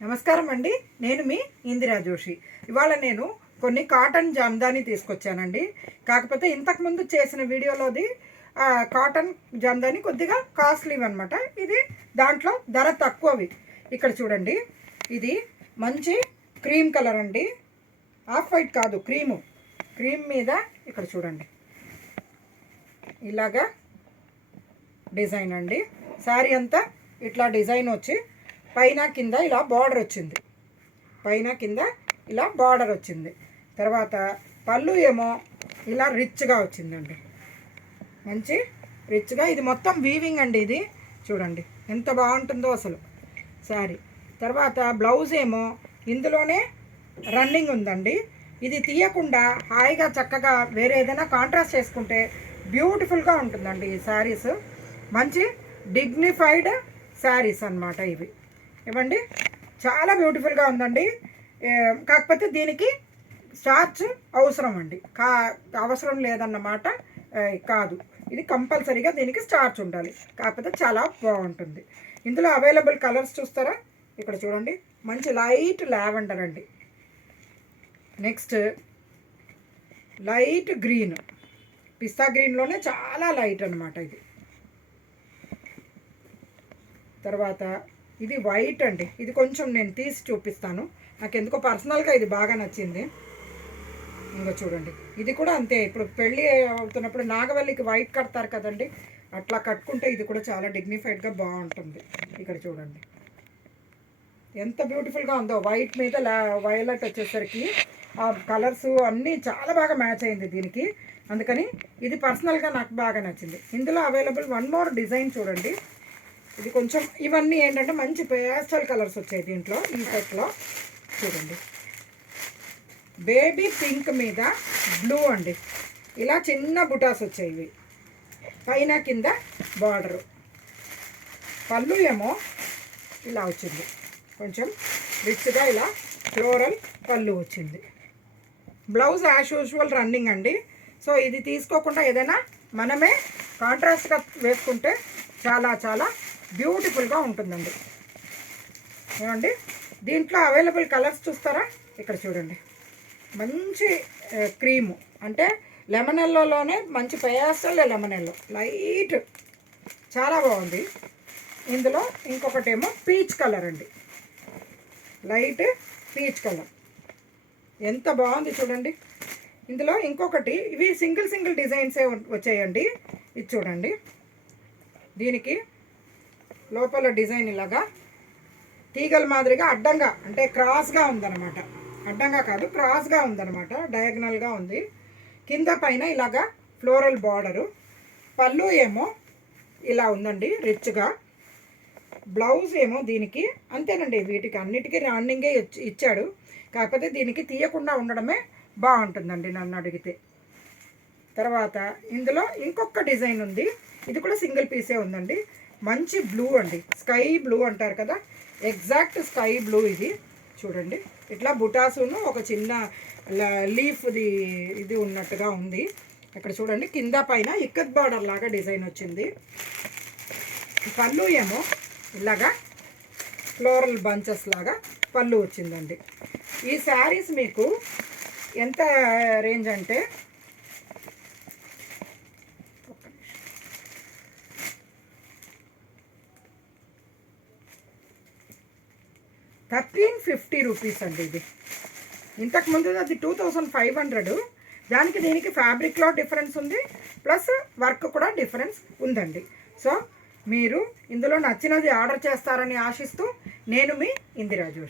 నమస్కారం అండి. నేను మీ ఇందిరా జోషి. ఇవాళ నేను కొన్ని కాటన్ జామ్దాని తీసుకొచ్చానండి. కాకపోతే ఇంతకుముందు చేసిన వీడియోలోది కాటన్ జామ్దాని కొద్దిగా కాస్ట్లీ అనమాట. ఇది దాంట్లో ధర తక్కువవి. ఇక్కడ చూడండి, ఇది మంచి క్రీమ్ కలర్ అండి. ఆఫ్ వైట్ కాదు, క్రీమ్ మీద ఇక్కడ చూడండి ఇలాగా డిజైన్ అండి. శారీ అంతా ఇట్లా డిజైన్ వచ్చి పైన కింద ఇలా బార్డర్ వచ్చింది. తర్వాత పళ్ళు ఏమో ఇలా రిచ్గా వచ్చిందండి, మంచి రిచ్గా. ఇది మొత్తం వీవింగ్ అండి. ఇది చూడండి ఎంత బాగుంటుందో అసలు శారీ. తర్వాత బ్లౌజ్ ఏమో ఇందులోనే రన్నింగ్ ఉందండి. ఇది తీయకుండా హాయిగా చక్కగా వేరే ఏదైనా కాంట్రాస్ట్ చేసుకుంటే బ్యూటిఫుల్గా ఉంటుందండి ఈ శారీస్. మంచి డిగ్నిఫైడ్ శారీస్ అన్నమాట ఇవి. ఇవ్వండి, చాలా బ్యూటిఫుల్గా ఉందండి. కాకపోతే దీనికి స్టార్చ్ అవసరం అండి. అవసరం లేదన్నమాట కాదు, ఇది కంపల్సరీగా దీనికి స్టార్చ్ ఉండాలి. కాకపోతే చాలా బాగుంటుంది. ఇందులో అవైలబుల్ కలర్స్ చూస్తారా? ఇక్కడ చూడండి, మంచి లైట్ లావెండర్ అండి. నెక్స్ట్ లైట్ గ్రీన్, పిస్తా గ్రీన్లోనే చాలా లైట్ అనమాట ఇది. తర్వాత ఇది వైట్ అండి. ఇది కొంచెం నేను తీసి చూపిస్తాను, నాకు ఎందుకో పర్సనల్గా ఇది బాగా నచ్చింది. ఇంకా చూడండి, ఇది కూడా అంతే. ఇప్పుడు పెళ్ళి అవుతున్నప్పుడు నాగవల్లికి వైట్ కడతారు కదండి, అట్లా కట్టుకుంటే ఇది కూడా చాలా డిగ్నిఫైడ్గా బాగుంటుంది. ఇక్కడ చూడండి ఎంత బ్యూటిఫుల్గా ఉందో. వైట్ మీద వైలెట్ వచ్చేసరికి ఆ కలర్స్ అన్నీ చాలా బాగా మ్యాచ్ అయింది దీనికి. అందుకని ఇది పర్సనల్గా నాకు బాగా నచ్చింది. ఇందులో అవైలబుల్ వన్ మోర్ డిజైన్ చూడండి. ఇది కొంచెం ఇవన్నీ ఏంటంటే మంచి పేస్టల్ కలర్స్ వచ్చాయి దీంట్లో. ఈ సెట్లో చూడండి, బేబీ పింక్ మీద బ్లూ అండి. ఇలా చిన్న బుటాస్ వచ్చాయి ఇవి, పైన కింద బార్డరు. పళ్ళు ఏమో ఇలా వచ్చింది, కొంచెం రిచ్గా ఇలా ఫ్లోరల్ పళ్ళు వచ్చింది. బ్లౌజ్ యాజ్ యూజువల్ రన్నింగ్ అండి. సో ఇది తీసుకోకుండా ఏదైనా మనమే కాంట్రాస్ట్గా వేసుకుంటే చాలా చాలా బ్యూటిఫుల్గా ఉంటుందండి. ఏమండి, దీంట్లో అవైలబుల్ కలర్స్ చూస్తారా? ఇక్కడ చూడండి, మంచి క్రీము అంటే లెమన్ ఎల్లోలోనే మంచి పేస్టల్ లెమన్ ఎల్లో లైట్, చాలా బాగుంది. ఇందులో ఇంకొకటేమో పీచ్ కలర్ అండి, లైట్ పీచ్ కలర్, ఎంత బాగుంది చూడండి. ఇందులో ఇంకొకటి, ఇవి సింగిల్ డిజైన్సే వచ్చాయండి. ఇది చూడండి, దీనికి లోపల డిజైన్ ఇలాగా తీగల మాదిరిగా అడ్డంగా, అంటే క్రాస్గా ఉందన్నమాట. అడ్డంగా కాదు, క్రాస్గా ఉందన్నమాట, డయాగ్నల్గా ఉంది. కింద పైన ఇలాగా ఫ్లోరల్ బార్డరు. పళ్ళు ఏమో ఇలా ఉందండి రిచ్గా. బ్లౌజ్ ఏమో దీనికి అంతేనండి. వీటికి అన్నిటికీ రన్నింగే ఇచ్చాడు. కాకపోతే దీనికి తీయకుండా ఉండడమే బాగుంటుందండి నన్ను అడిగితే. తర్వాత ఇందులో ఇంకొక డిజైన్ ఉంది. ఇది కూడా సింగిల్ పీసే ఉందండి. మంచి బ్లూ అండి, స్కై బ్లూ అంటారు కదా, ఎగ్జాక్ట్ స్కై బ్లూ ఇది. చూడండి, ఇట్లా బుటాసును ఒక చిన్న లీఫ్ది ఇది ఉన్నట్టుగా ఉంది. ఇక్కడ చూడండి, కింద పైన ఇక్కత్ బార్డర్ లాగా డిజైన్ వచ్చింది. పళ్ళు ఏమో ఇలాగా ఫ్లోరల్ బంచెస్ లాగా పళ్ళు వచ్చిందండి. ఈ శారీస్ మీకు ఎంత రేంజ్ అంటే 1350 రూపీస్ అండి. ఇది ఇంతకుముందు అది 2500. దానికి దీనికి ఫ్యాబ్రిక్లో డిఫరెన్స్ ఉంది, ప్లస్ వర్క్ కూడా డిఫరెన్స్ ఉందండి. సో మీరు ఇందులో నచ్చినది ఆర్డర్ చేస్తారని ఆశిస్తూ నేను మీ ఇందిరా జోషి.